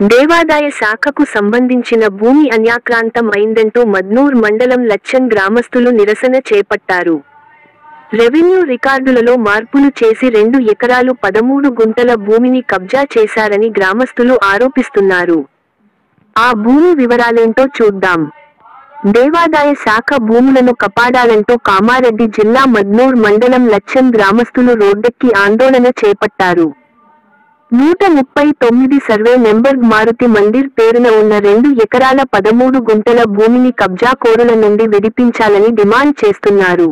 దేవాదాయ శాఖకు సంబంధించిన భూమి అన్యాక్రాంతం అయిందంటూ మద్నూర్ మండలం లచ్చన్ గ్రామస్తులు నిరసన చేపట్టారు. రెవెన్యూ రికార్డులలో మార్పులు చేసి 2 ఎకరాలు 13 గుంటల భూమిని కబ్జా చేశారని గ్రామస్తులు ఆరోపిస్తున్నారు. ఆ భూమి వివరాలేంటో చూద్దాం. దేవాదాయ శాఖ భూములను కాపాడాలంటూ కామారెడ్డి జిల్లా మద్నూర్ మండలం లచ్చన్ గ్రామస్తులు రోడ్డెక్కి ఆందోళన చేపట్టారు. 139 సర్వే నెంబర్ మారుతి మందిర్ పేరున ఉన్న 2 ఎకరాల 13 గుంటల భూమిని కబ్జాకోరుల నుండి విడిపించాలని డిమాండ్ చేస్తున్నారు.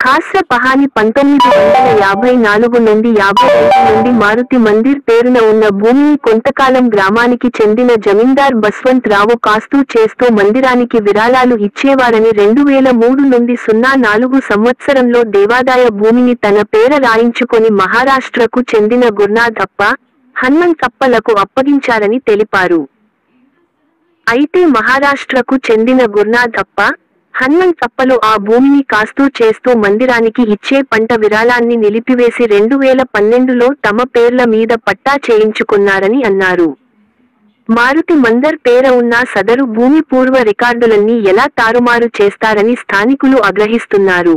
ఖాస్ర పహాని 1954 నుండి 55 నుండి మారుతి మందిర్ పేరున ఉన్న భూమిని కొంతకాలం గ్రామానికి చెందిన జమీందార్ బస్వంత్ రావు కాస్తూ చేస్తూ మందిరానికి విరాళాలు ఇచ్చేవారని 2003 నుండి 04 సంవత్సరంలో దేవాదాయ భూమిని తన పేర రాయించుకొని మహారాష్ట్రకు చెందిన గురునాథప్ప, హనుమంతప్పలకు అప్పగించారని తెలిపారు. అయితే మహారాష్ట్రకు చెందిన గురునాథప్ప, హనుమంతప్పలు ఆ భూమిని కాస్తూ చేస్తూ మందిరానికి ఇచ్చే పంట విరాళాన్ని నిలిపివేసి 2012లో తమ పేర్ల మీద పట్టా చేయించుకున్నారని అన్నారు. మారుతి మందర్ పేర ఉన్న సదరు భూమి పూర్వ రికార్డులన్నీ ఎలా తారుమారు చేస్తారని స్థానికులు ఆగ్రహిస్తున్నారు.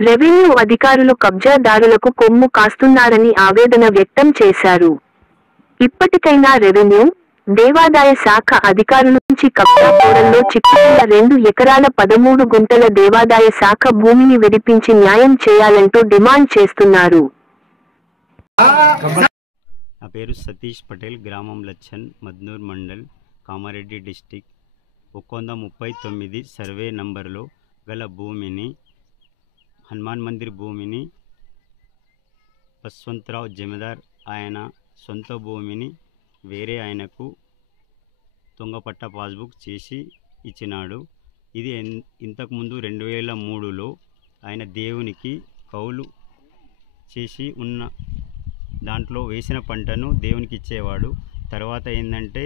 రెవెన్యూ అధికారులు కబ్జాదారులకు కొమ్ము కాస్తున్నారని ఆవేదన వ్యక్తం చేశారు. ఇప్పటికైనా రెవెన్యూ, దేవాదాయ శాఖ అధికారుల నుంచి కబ్జాకోరుల్లో చిక్కుకున్న 2 ఎకరాల 13 గుంటల దేవాదాయ శాఖ భూమిని విడిపించి న్యాయం చేయాలంటూ డిమాండ్ చేస్తున్నారు. నా పేరు సతీష్ పటేల్, గ్రామం లచ్చన్, మద్నూర్ మండల్, కామారెడ్డి డిస్టిక్. 139 సర్వే నంబర్లో గల భూమిని, హనుమాన్ మందిర్ భూమిని బస్వంతరావు జమీదార్ ఆయన సొంత భూమిని వేరే ఆయనకు దొంగపట్ట పాస్బుక్ చేసి ఇచ్చినాడు. ఇది ఇంతకుముందు 2003లో ఆయన దేవునికి కౌలు చేసి ఉన్న దాంట్లో వేసిన పంటను దేవునికి ఇచ్చేవాడు. తర్వాత ఏంటంటే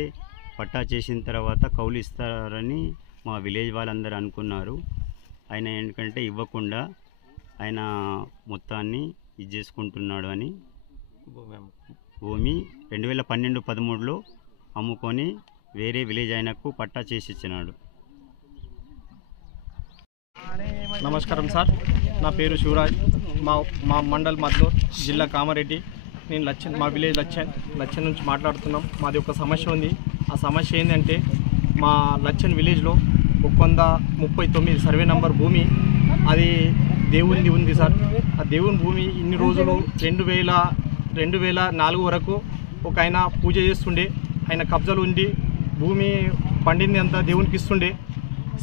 పట్టా చేసిన తర్వాత కౌలు ఇస్తారని మా విలేజ్ వాళ్ళందరూ అనుకున్నారు. ఆయన ఎందుకంటే ఇవ్వకుండా ఆయన మొత్తాన్ని ఇది చేసుకుంటున్నాడు అని భూమి 2012-13లో అమ్ముకొని వేరే విలేజ్ ఆయనకు పట్టా చేసి ఇచ్చినాడు. నమస్కారం సార్, నా పేరు శివరాజ్, మా మండల్ మద్నూర్, జిల్లా కామారెడ్డి. నేను లచ్చన్, మా విలేజ్ లచ్చన్ నుంచి మాట్లాడుతున్నాం. మాది ఒక సమస్య ఉంది. ఆ సమస్య ఏంటంటే మా లచ్చన్ విలేజ్లో 139 సర్వే నంబర్ భూమి అది దేవునిది ఉంది సార్. ఆ దేవుని భూమి ఇన్ని రోజులు 2004 వరకు ఒక ఆయన పూజ చేస్తుండే, ఆయన కబ్జాలు ఉండి భూమి పండింది అంతా దేవునికి ఇస్తుండే.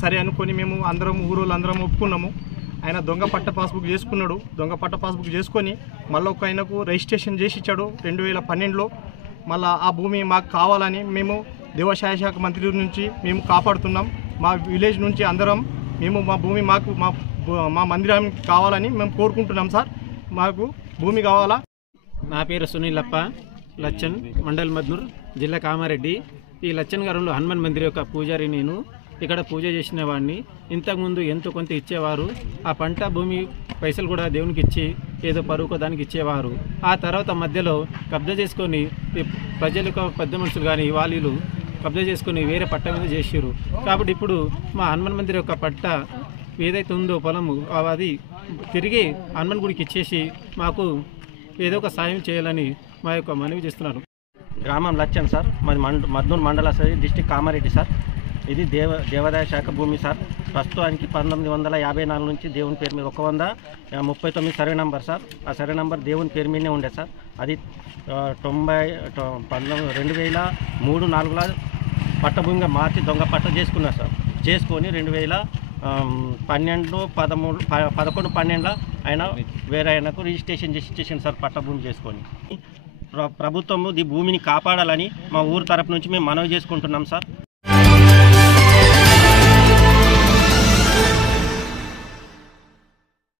సరే అనుకొని మేము అందరం ఊరోళ్ళు అందరం ఒప్పుకున్నాము. ఆయన దొంగ పట్ట పాస్బుక్ చేసుకున్నాడు. దొంగ పట్ట పాస్బుక్ చేసుకొని మళ్ళీ ఒక ఆయనకు రిజిస్ట్రేషన్ చేసి ఇచ్చాడు 2012లో. మళ్ళీ ఆ భూమి మాకు కావాలని మేము దేవాదాయ శాఖ మంత్రి నుంచి మేము కాపాడుతున్నాం. మా విలేజ్ నుంచి అందరం మేము మా భూమి మాకు మా మందిరానికి కావాలని మేము కోరుకుంటున్నాం సార్. మాకు భూమి కావాలా. నా పేరు సునీలప్ప, లచ్చన్, మండల్ మద్నూర్, జిల్లా కామారెడ్డి. ఈ లచ్చన్ గారంలో హనుమాన్ మందిర్ యొక్క పూజారి నేను. ఇక్కడ పూజ చేసిన వాడిని. ఇంతకుముందు ఎంతో కొంత ఇచ్చేవారు. ఆ పంట భూమి పైసలు కూడా దేవునికి ఇచ్చి ఏదో పరువుకో దానికి ఇచ్చేవారు. ఆ తర్వాత మధ్యలో కబ్జా చేసుకొని ప్రజలకు పెద్ద మనుషులు కానీ వాళ్ళు కబ్జా చేసుకొని వేరే పట్ట మీద చేసారు. కాబట్టి ఇప్పుడు మా హనుమాన్ మందిర్ యొక్క పట్ట ఏదైతే ఉందో పొలము అది తిరిగి హనుమాన్ గుడికి ఇచ్చేసి మాకు ఏదో ఒక సాయం చేయాలని మా యొక్క మనవి చేస్తున్నారు. గ్రామం లచ్చన్ సార్, మాది మద్నూర్ మండల డిస్టిక్ కామారెడ్డి సార్. ఇది దేవాదాయ శాఖ భూమి సార్. ప్రస్తుతానికి 1954 నుంచి దేవుని పేరు మీద 139 సర్వే నంబర్ సార్. ఆ సర్వే నంబర్ దేవుని పేరు మీదనే ఉండే సార్. అది 2003-04లో పట్టభూమిగా మార్చి దొంగ పట్ట చేసుకున్నారు సార్. చేసుకొని 2011-12లో ఆయన వేరే ఆయనకు రిజిస్ట్రేషన్ చేసి ఇచ్చేసింది సార్ పట్టభూమి చేసుకొని. ప్రభుత్వము ఈ భూమిని కాపాడాలని మా ఊరు తరపు నుంచి మేము మనవి చేసుకుంటున్నాం సార్.